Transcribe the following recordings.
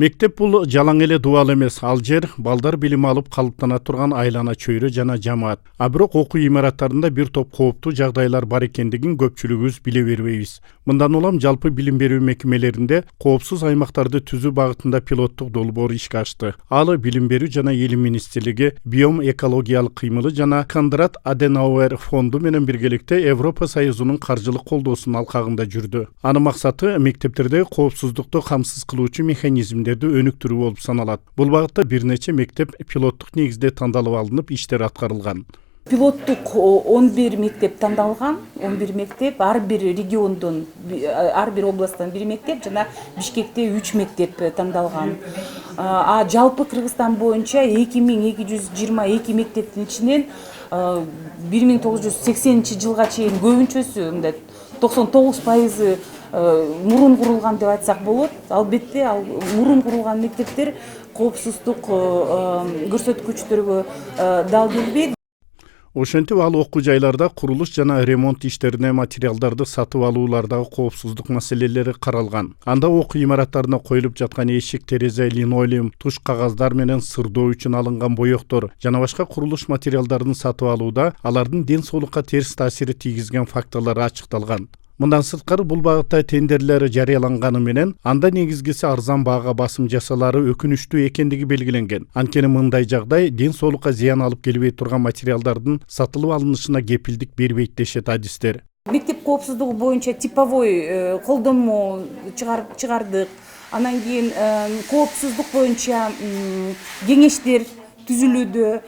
Мектеп бул жалаң эле дубал эмес, ал жер балдар билим алып калыптана турган айлана чөйрө жана жамаат. А бирок окуу имараттарында бир топ кооптуу жагдайлар бар экендигин көпчүлүгүбүз биле бербейбиз. Мындан улам жалпы билим берүү мекемелеринде коопсуз аймактарды түзүү багытында пилоттук долбоор ишке ашты. Ал билим берүү жана элим министрлиги, биом экологиялык кыймылы жана Конрад Аденауэр фонду менен биргеликте Европа Союзунун каржылык колдоосунун алкагында жүрдү. Анын максаты мектептердеги коопсуздукту камсыз кылуучу механизмдерди өнүктүрүү болуп саналат. Бул багытта бир нече мектеп пилоттук негизде тандалып алынып, иштер аткарылган. Пилоттук 11 мектеп тандалган, 11 мектеп, ар бир региондон, ар бир областтан бир мектеп жана Бишкекте 3 мектеп тандалган. А жалпы Кыргызстан боюнча 2222 мектептин ичинен 1980-жылга чейин көбүнчөсү, мындай 99% мурун курулган деп айтсак болот. Албетте, ал мурун курулган мектептер коопсуздук көрсөткүчтөргө дал келбейт. Ошентип ал окуу жайларда курулуш жана ремонт иштерине материалдарды сатып алуулардагы коопсуздук маселелери каралган. Анда окуу имараттарына коюлуп жаткан эшик, терезе, линолеум, туш кагаздар менен сырдоо үчүн алынган боектор жана башка курулуш материалдарын сатып алууда алардын ден соолукка терс таасири тийгизген фактылары ачыкталган. Мындан сырткары бул багытта тендерлер жарыяланганы менен анда негизгиси арзан баага басым жасалары өкүнүчтүү экендиги белгиленген. Анткени мындай жагдай ден соолукка зыян алып келбей турган материалдардын сатылып алынышына кепилдик бербейт дешет адистер. Мектеп коопсуздугу боюнча типовой колдонмо чыгардык. Анан кийин коопсуздук боюнча кеңештер түзүлүүдө,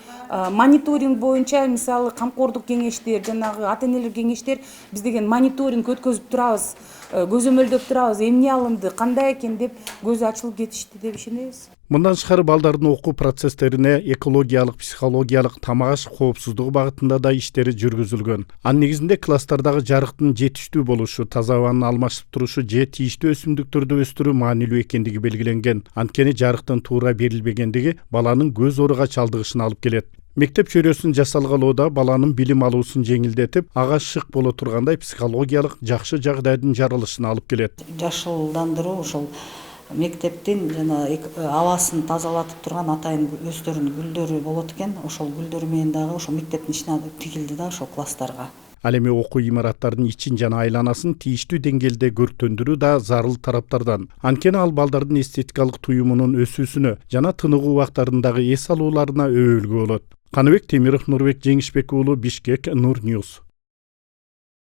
мониторинг боюнча мисалы камкордук кеңештер, жанагы ата-энелер кеңештер биз деген мониторинг өткөзүп турабыз, көзөмөлдөп турабыз, эмне алынды, кандай экен деп көзү ачылып кетишти деп ишенебиз. Мындан тышкары балдардын окуу процесстерине экологиялык, психологиялык, тамак аш коопсуздугу багытында да иштери жүргүзүлгөн. Анын негизинде класстардагы жарыктын жетиштүү болушу, таза абаны алмашып турушу же тийиштүү өсүмдүктөрдү өстүрүү маанилүү экендиги белгиленген. Анткени жарыктын туура берилбегендиги баланын көз ооруга чалдыгышына алып келет. Мектеп чөйрөсүн жасалгалоодо баланын билим алуусун жеңилдетип, ага шык боло тургандай психологиялык жакшы жагдайдын жаралышына алып келет. Жашылдандыруу ошол мектептин жана абасын тазалатып турган атайын өстөрүн гүлдөрү болот экен. Ошол гүлдөр менен дагы ошол мектептин ичине тигилди да ошол класстарга. Ал эми окуу имараттардын ичин жана айланасын тийиштүү деңгээлде көрктөндүрүү да зарыл тараптардан. Анткени ал балдардын эстетикалык туюмунун өсүүсүнө жана тыныгуу убактарындагы эс алууларына өбөлгө болот. Каныбек Темиров, Нурбек Жеңишбек уулу, Бишкек, Нур Ньюс.